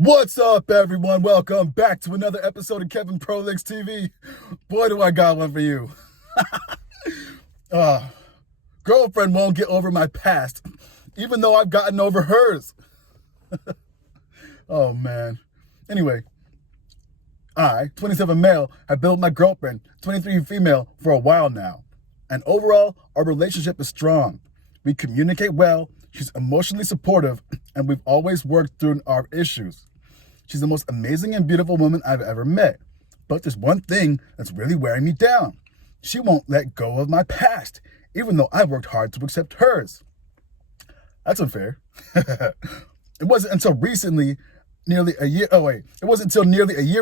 What's up, everyone? Welcome back to another episode of Kevin Prolix TV. Boy, do I got one for you. uh, Girlfriend won't get over my past, even though I've gotten over hers. Oh, man. Anyway, I, 27 male, have been with my girlfriend, 23 female, for a while now. And overall, our relationship is strong. We communicate well, she's emotionally supportive, and we've always worked through our issues. She's the most amazing and beautiful woman I've ever met. But there's one thing that's really wearing me down. She won't let go of my past, even though I worked hard to accept hers. That's unfair. It wasn't until nearly a year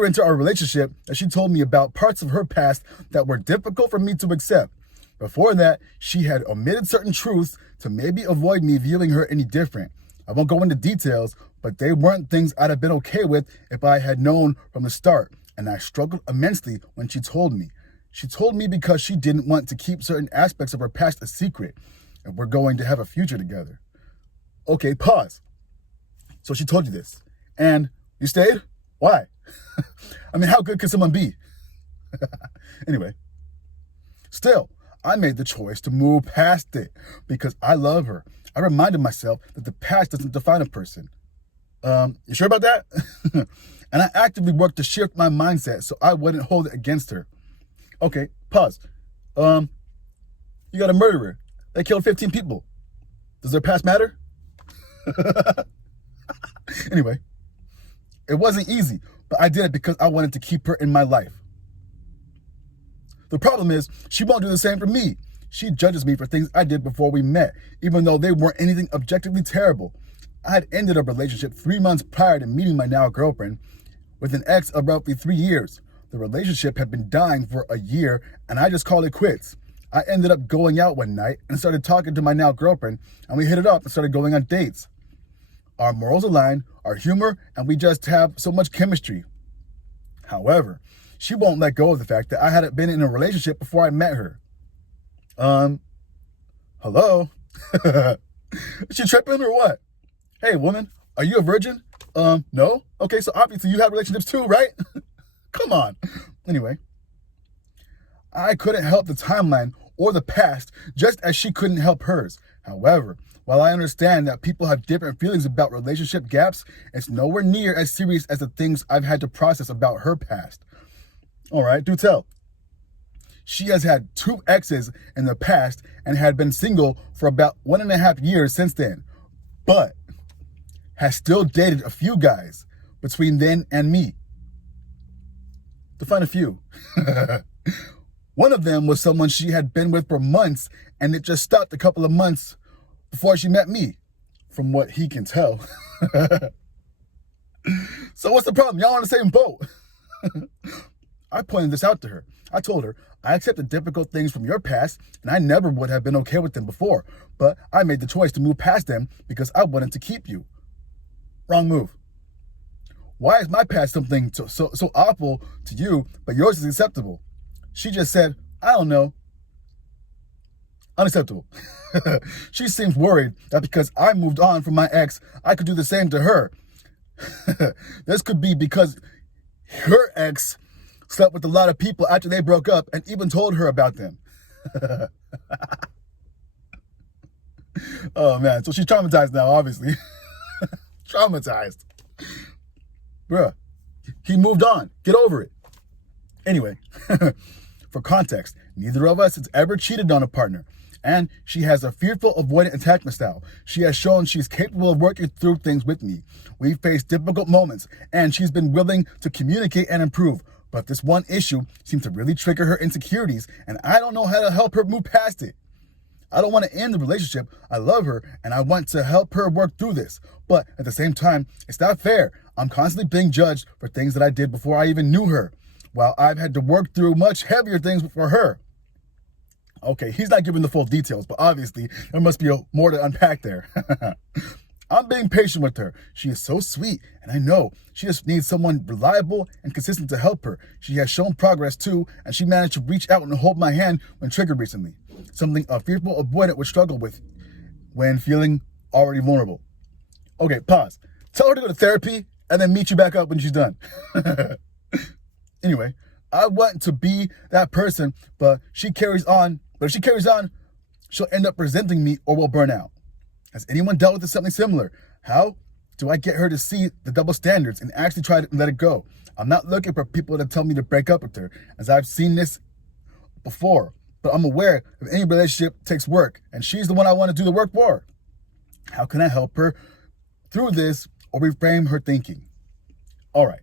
into our relationship that she told me about parts of her past that were difficult for me to accept. Before that, she had omitted certain truths to maybe avoid me viewing her any different. I won't go into details, but they weren't things I'd have been okay with if I had known from the start, and I struggled immensely when she told me. She told me because she didn't want to keep certain aspects of her past a secret, and we're going to have a future together. Okay, pause. So she told you this, and you stayed? Why? I mean, how good could someone be? Anyway, still, I made the choice to move past it because I love her. I reminded myself that the past doesn't define a person. You sure about that? And I actively worked to shift my mindset so I wouldn't hold it against her. Okay, pause. You got a murderer. They killed 15 people. Does their past matter? Anyway, it wasn't easy, but I did it because I wanted to keep her in my life. The problem is, she won't do the same for me. She judges me for things I did before we met, even though they weren't anything objectively terrible. I had ended a relationship 3 months prior to meeting my now girlfriend with an ex of roughly 3 years. The relationship had been dying for a year, and I just called it quits. I ended up going out one night and started talking to my now girlfriend, and we hit it up and started going on dates. Our morals align, our humor, and we just have so much chemistry. However, she won't let go of the fact that I hadn't been in a relationship before I met her. Hello? Is she tripping or what? Hey, woman, are you a virgin? No? Okay, so obviously you have relationships too, right? Come on. Anyway, I couldn't help the timeline or the past, just as she couldn't help hers. However, while I understand that people have different feelings about relationship gaps, it's nowhere near as serious as the things I've had to process about her past. All right, do tell. She has had 2 exes in the past and had been single for about 1.5 years since then, but has still dated a few guys between then and me. Define a few. One of them was someone she had been with for months, and it just stopped a couple of months before she met me, from what he can tell. So what's the problem? Y'all on the same boat. I pointed this out to her. I told her, I accepted difficult things from your past, and I never would have been okay with them before, but I made the choice to move past them because I wanted to keep you. Wrong move. Why is my past something so awful to you, but yours is acceptable? She just said, I don't know. Unacceptable. She seems worried that because I moved on from my ex, I could do the same to her. This could be because her ex slept with a lot of people after they broke up and even told her about them. Oh, man. So she's traumatized now, obviously. Traumatized. Bruh, he moved on. Get over it. Anyway, for context, neither of us has ever cheated on a partner, and she has a fearful, avoidant attachment style. She has shown she's capable of working through things with me. We've faced difficult moments, and she's been willing to communicate and improve. But this one issue seems to really trigger her insecurities, and I don't know how to help her move past it. I don't want to end the relationship. I love her, and I want to help her work through this. But at the same time, it's not fair. I'm constantly being judged for things that I did before I even knew her, while I've had to work through much heavier things for her. Okay, he's not giving the full details, but obviously there must be more to unpack there. I'm being patient with her. She is so sweet, and I know she just needs someone reliable and consistent to help her. She has shown progress too, and she managed to reach out and hold my hand when triggered recently. Something a fearful avoidant would struggle with when feeling already vulnerable. Okay, pause. Tell her to go to therapy and then meet you back up when she's done. Anyway, I want to be that person, but she carries on. But if she carries on, she'll end up resenting me or will burn out. Has anyone dealt with something similar? How do I get her to see the double standards and actually try to let it go? I'm not looking for people to tell me to break up with her, as I've seen this before. But I'm aware if any relationship takes work, and she's the one I want to do the work for. How can I help her through this or reframe her thinking? All right.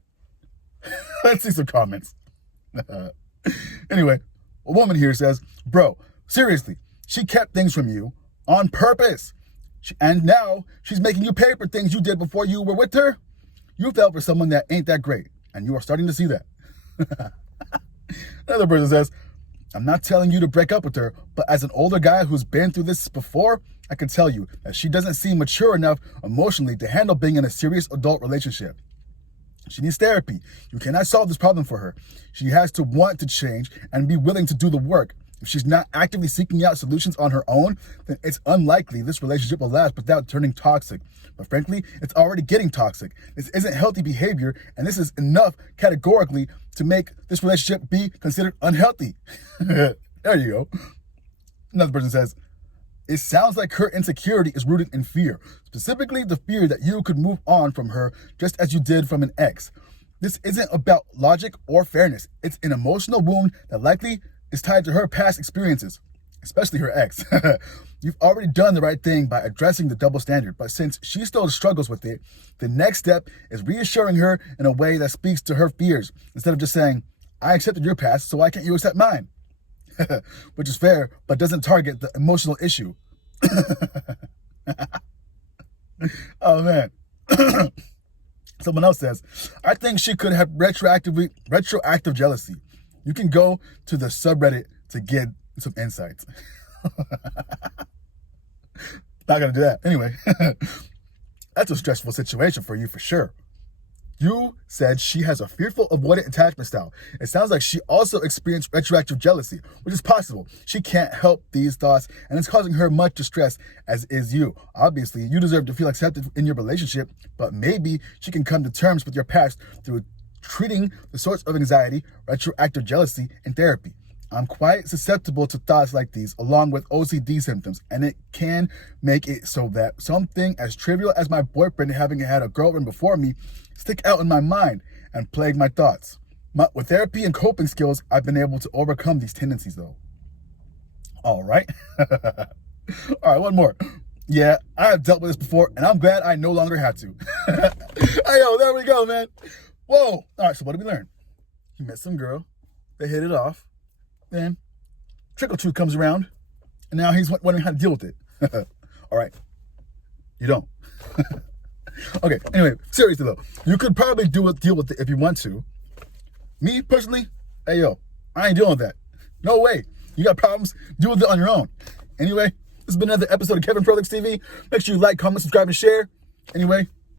Let's see some comments. Anyway, a woman here says, bro, seriously, she kept things from you on purpose. And now she's making you pay for things you did before you were with her. You fell for someone that ain't that great, and you are starting to see that. Another person says, I'm not telling you to break up with her, but as an older guy who's been through this before, I can tell you that she doesn't seem mature enough emotionally to handle being in a serious adult relationship. She needs therapy. You cannot solve this problem for her. She has to want to change and be willing to do the work. If she's not actively seeking out solutions on her own, then it's unlikely this relationship will last without turning toxic. But frankly, it's already getting toxic. This isn't healthy behavior, and this is enough categorically to make this relationship be considered unhealthy. There you go. Another person says, it sounds like her insecurity is rooted in fear, specifically the fear that you could move on from her just as you did from an ex. This isn't about logic or fairness. It's an emotional wound that likely is tied to her past experiences, especially her ex. You've already done the right thing by addressing the double standard, but since she still struggles with it, the next step is reassuring her in a way that speaks to her fears, instead of just saying, I accepted your past, so why can't you accept mine? Which is fair, but doesn't target the emotional issue. Oh, man. Someone else says, I think she could have retroactive jealousy. You can go to the subreddit to get some insights. Not gonna do that. Anyway, that's a stressful situation for you for sure. You said she has a fearful avoidant attachment style. It sounds like she also experienced retroactive jealousy, which is possible. She can't help these thoughts, and it's causing her much distress, as is you. Obviously, you deserve to feel accepted in your relationship, but maybe she can come to terms with your past through treating the sorts of anxiety, retroactive jealousy, in therapy. I'm quite susceptible to thoughts like these, along with OCD symptoms, and it can make it so that something as trivial as my boyfriend having had a girlfriend before me stick out in my mind and plague my thoughts. With therapy and coping skills, I've been able to overcome these tendencies, though. All right. All right, one more. Yeah, I have dealt with this before, and I'm glad I no longer have to. Hey, yo, there we go, man. Whoa. All right, so what did we learn? He met some girl. They hit it off. Then trickle truth comes around, and now he's wondering how to deal with it. All right. You don't. Okay, anyway, seriously though, you could probably deal with it if you want to. Me, personally, hey, yo, I ain't dealing with that. No way. You got problems, deal with it on your own. Anyway, this has been another episode of Kevin Frolics TV. Make sure you like, comment, subscribe, and share. Anyway,